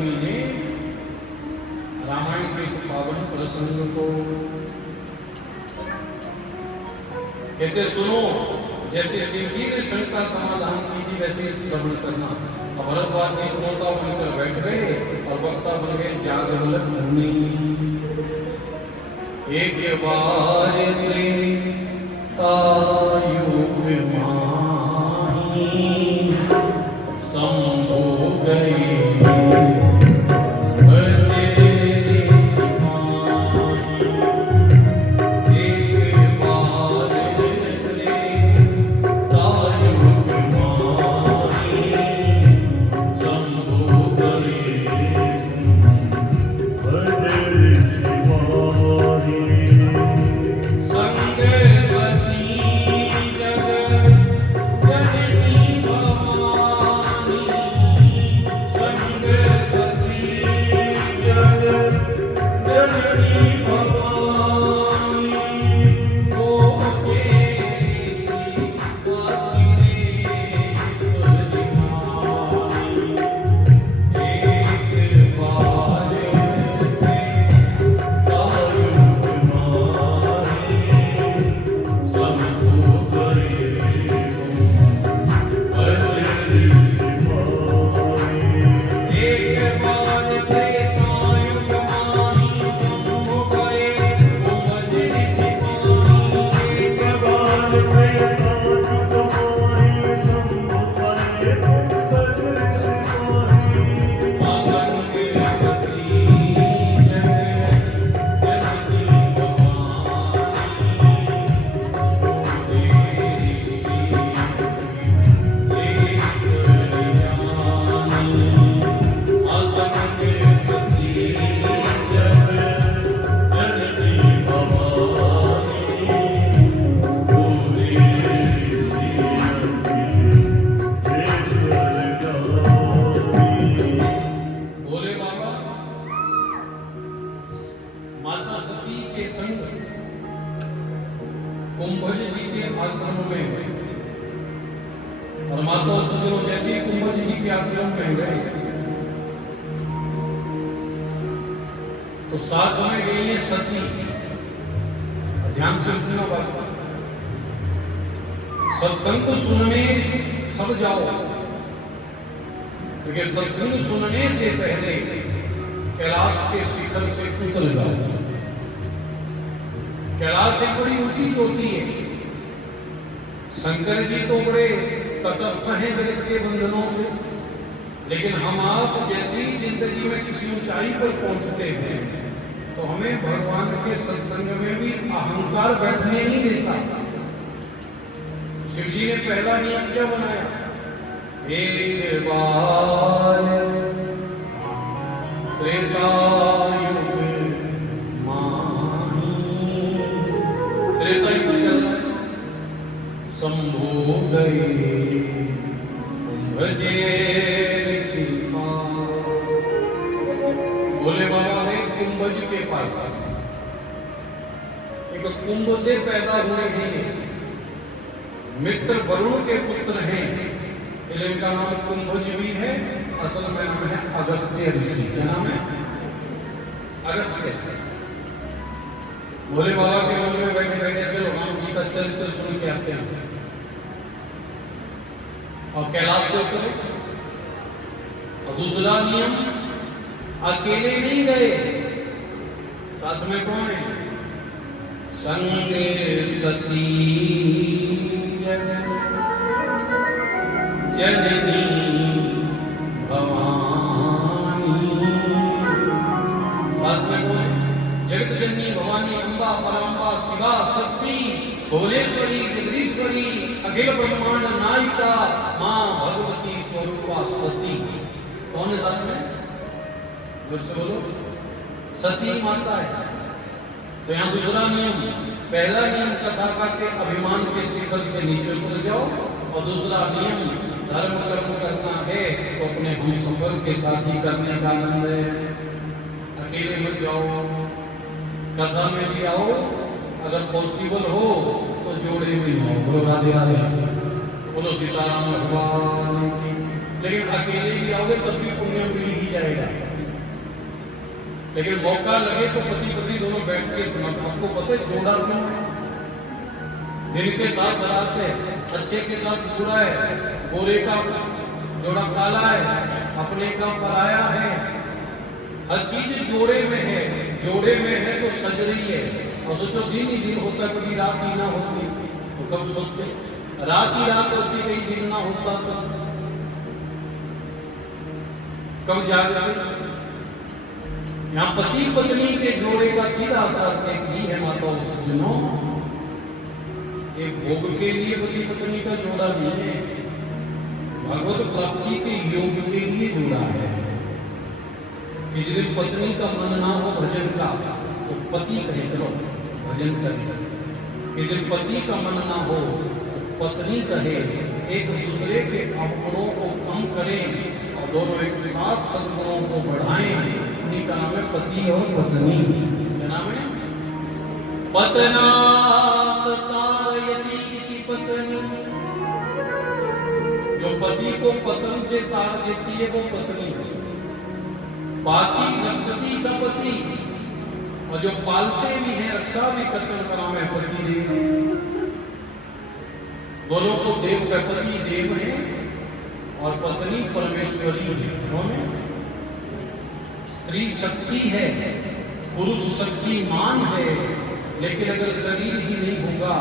ने रामायण के इस पावन प्रसंग को कहते सुनो, जैसे शिव जी ने शंका समाधान की थी वैसे श्रवण करना। भरद्वाज जी श्रोता बनकर बैठ गए और वक्ता बन गए जागवलक धरनी। एक बार त्रेतायुग माही शंभु गए कुंभज जी के आश्रम में और माता सुंदरो जैसे ही कुंभज जी के आश्रम में गए तो साथ में गई है सती। ध्यान से सुनना बात, सत्संग सुनने सब जाओ, क्योंकि सत्संग सुनने से पहले कैलाश के शिखर से उतर जाओ। कैलाश एक बड़ी ऊंची चोटी है। शंकर जी तो बड़े तटस्थ हैं जगत के बंधनों से, लेकिन हम आप जैसी जिंदगी में किसी ऊंचाई पर पहुंचते हैं तो हमें भगवान के सत्संग में भी अहंकार बैठने नहीं देता। शिव जी ने पहला नियम क्या बनाया? एक बार त्रेतायुग शंभु गए कुंभजे ऋषिपा। भोले बाबा गए कुंभज के पास। एक कुंभ से पैदा हुए हैं, मित्र वरुण के पुत्र हैं, इनका नाम कुंभज भी है। असल में नाम है अगस्त्य ऋषि। क्या नाम है? अगस्त्य। भोले बाबा के मन में बैठे बैठे चलो राम जी का चरित्र सुन के आते हैं और कैलाश से उतरे। और दूसरा नियम, अकेले नहीं गए, साथ में कौन है? संगे सती जननी भवानी। साथ में कौन है? जगत जननी भवानी अम्बा पराम्बा शिवा शक्ति भोलेश्वरी जगदीश्वरी अखिल ब्रह्मांड नायिका मां भगवती स्वरूपा सती। कौन है साथ में? जोर से बोलो। सती माता है। तो यहाँ दूसरा नियम, पहला नियम कथा के अभिमान के शिखर से नीचे उतर जाओ, और दूसरा नियम धर्म कर्म करना है तो अपने हम सफर के साथ ही करने का आनंद है। अकेले मत जाओ, कथा में भी आओ, अगर पॉसिबल हो तो जोड़े भी हो। बोलो राधे राधे, बोलो सीताराम भगवान की। लेकिन अकेले भी आओगे तब भी पुण्य मिल ही जाएगा। लेकिन मौका लगे तो पति पत्नी दोनों बैठ के सुना। आपको पता है जोड़ा क्यों है? दिन के साथ रात है, अच्छे के साथ बुरा है, गोरे का जोड़ा काला है, अपने का पराया है। हर चीज जोड़े में है, जोड़े में है तो सज रही है। और सोचो दिन ही दिन होता, कभी रात ही ना होती तो कब सोचते, रात ही रात होती कहीं दिन ना होता तो कब जागते। यहाँ पति पत्नी के जोड़े का सीधा असर एक ही है माता सज्जनों, एक भोग के लिए पति पत्नी का जोड़ा नहीं है, भगवत प्राप्ति के योग के लिए जोड़ा है। किसी दिन पत्नी का मन ना हो भजन का तो पति कहे चलो भजन करें, किसी दिन पति का मन ना हो तो पत्नी कहे एक दूसरे के अपनों को कम करें और दोनों एक साथ सद्गुणों को बढ़ाएं। इन्हीं का नाम है पति और पत्नी। क्या नाम है? पतनात् तारयति इति पत्नी। जो पति को पतन से तार देती है वो पत्नी है। पाती रक्षति सपति, और जो पालते भी हैं, रक्षा भी करते का नाम है पति देव। दोनों को देव का पति देव है और पत्नी परमेश्वरी है। दोनों स्त्री शक्ति है, पुरुष शक्तिमान है, लेकिन अगर शरीर ही नहीं होगा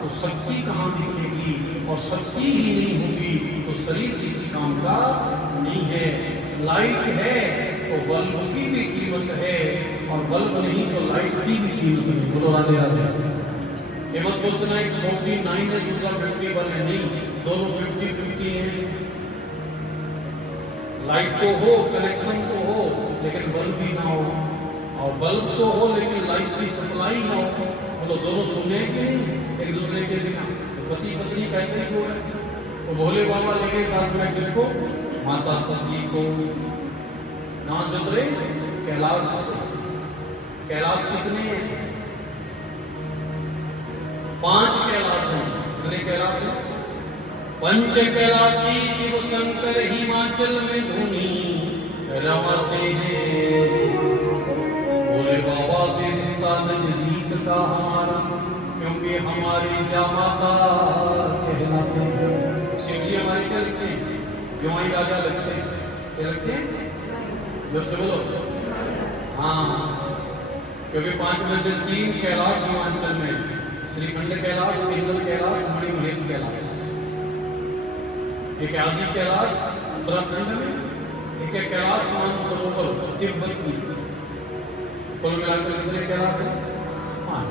तो शक्ति कहां दिखेगी, और शक्ति ही नहीं होगी तो शरीर किसी काम का नहीं है। लाइट है तो बल्ब की भी कीमत है, और बल्ब नहीं तो लाइट की भी कीमत है। बोलो राधे राधे। ये मत सोचना एक 49 है दूसरा 51 है, नहीं, दोनों 50-50 है। लाइट तो हो, कनेक्शन तो हो, लेकिन बल्ब भी ना हो, और बल्ब तो हो लेकिन लाइट की सप्लाई ना हो। बोलो दोनों सुने कि नहीं एक दूसरे के बिना? तो पति पत्नी कैसे जोड़े? तो भोले बाबा लेके साथ में किसको? माता सती को। ना जुतरे कैलाश। कैलाश कितने हैं? 5 कैलाश हैं। कितने कैलाश हैं? पंच कैलाशी शिव शंकर हिमाचल में धुनी रमाते हैं। भोले बाबा से रिश्ता नजदीक का हमारा, क्योंकि हमारी जामाता कहलाते हैं। शिव जी हमारे क्या लगते हैं? जवाई राजा लगते हैं। क्या लगते हैं? जब से बोलो हाँ, क्योंकि 5 में से 3 कैलाश हिमाचल में, श्रीखंड कैलाश, केसर कैलाश, मणिमहेश कैलाश। एक आदि कैलाश उत्तराखंड में, एक है कैलाश मानसरोवर तिब्बत की। कुल मिलाकर कितने कैलाश है? 5।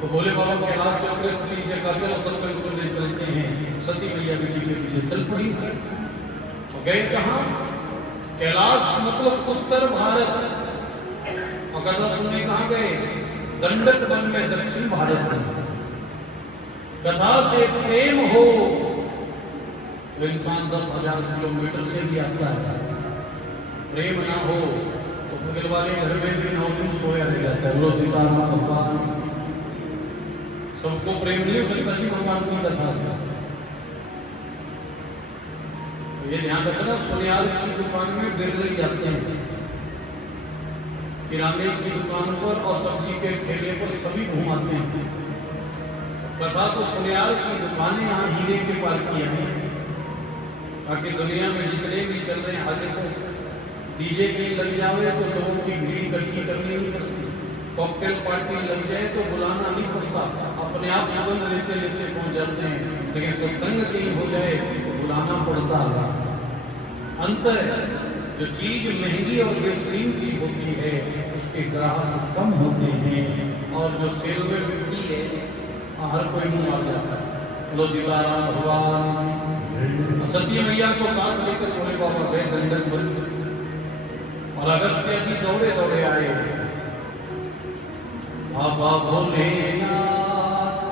तो भोले बाबा कैलाश से उतरे, सती जी का चलो सत्संग सुनने चलते हैं। सती मैया के पीछे पीछे चल पड़ी सर। तो गए कहाँ? कैलाश मतलब उत्तर भारत। और कथा सुनने कहाँ गए? दंडक वन में, दक्षिण भारत में। कथा से प्रेम हो तो इंसान 10,000 किलोमीटर से भी आता है। प्रेम ना हो तो बगल वाले घर में भी 9 दिन सोया रह जाता है। बोलो सीताराम भगवान। सबको प्रेम नहीं हो सकता जी भगवान की कथा से। तो ये ध्यान रखना, सुनियार की दुकान में बिरले जाते हैं, किराने की दुकान पर और सब्जी के ठेले पर सभी घुमाते हैं। कथा तो सुनियार की दुकानें यहाँ हीरे के पार किया है, ताकि दुनिया में जितने भी चल रहे हैं, आगे को डीजे कहीं लग जाए तो लोगों की भीड़ इकट्ठी करनी नहीं पड़ती, कॉकटेल पार्टी लग जाए तो बुलाना नहीं पड़ता, अपने आप सुगंध लेते लेते पहुंच जाते हैं। लेकिन सत्संग कहीं हो जाए तो बुलाना पड़ता है। अंतर जो चीज महंगी और बेसकीमती होती है उसके ग्राहक कम होते हैं, और जो सेल में बिकती है हर कोई मुंह आ जाता है। बोलो सीताराम भगवान। सती मैया को साथ लेकर भोले बाबा गए दंडक वन, और अगस्त जी दौड़े दौड़े आए। बाबा भोलेनाथ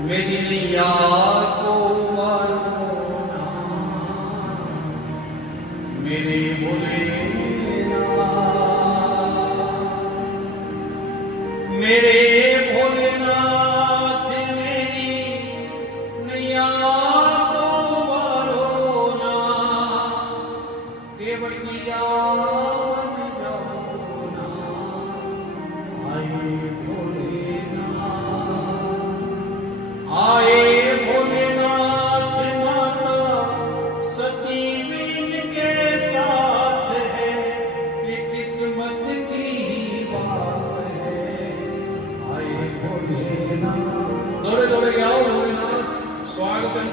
मेरी नैया को मारो ना, मेरे भोलेनाथ, मेरे भोलेनाथ मेरी नैया को मारो ना। केवल पटिया बन जाओ ना, आए भोलेनाथ, आए भोलेनाथ। माता सती भी इनके साथ है, ये किस्मत की बात है। आए भोलेनाथ, दौड़े दौड़े गया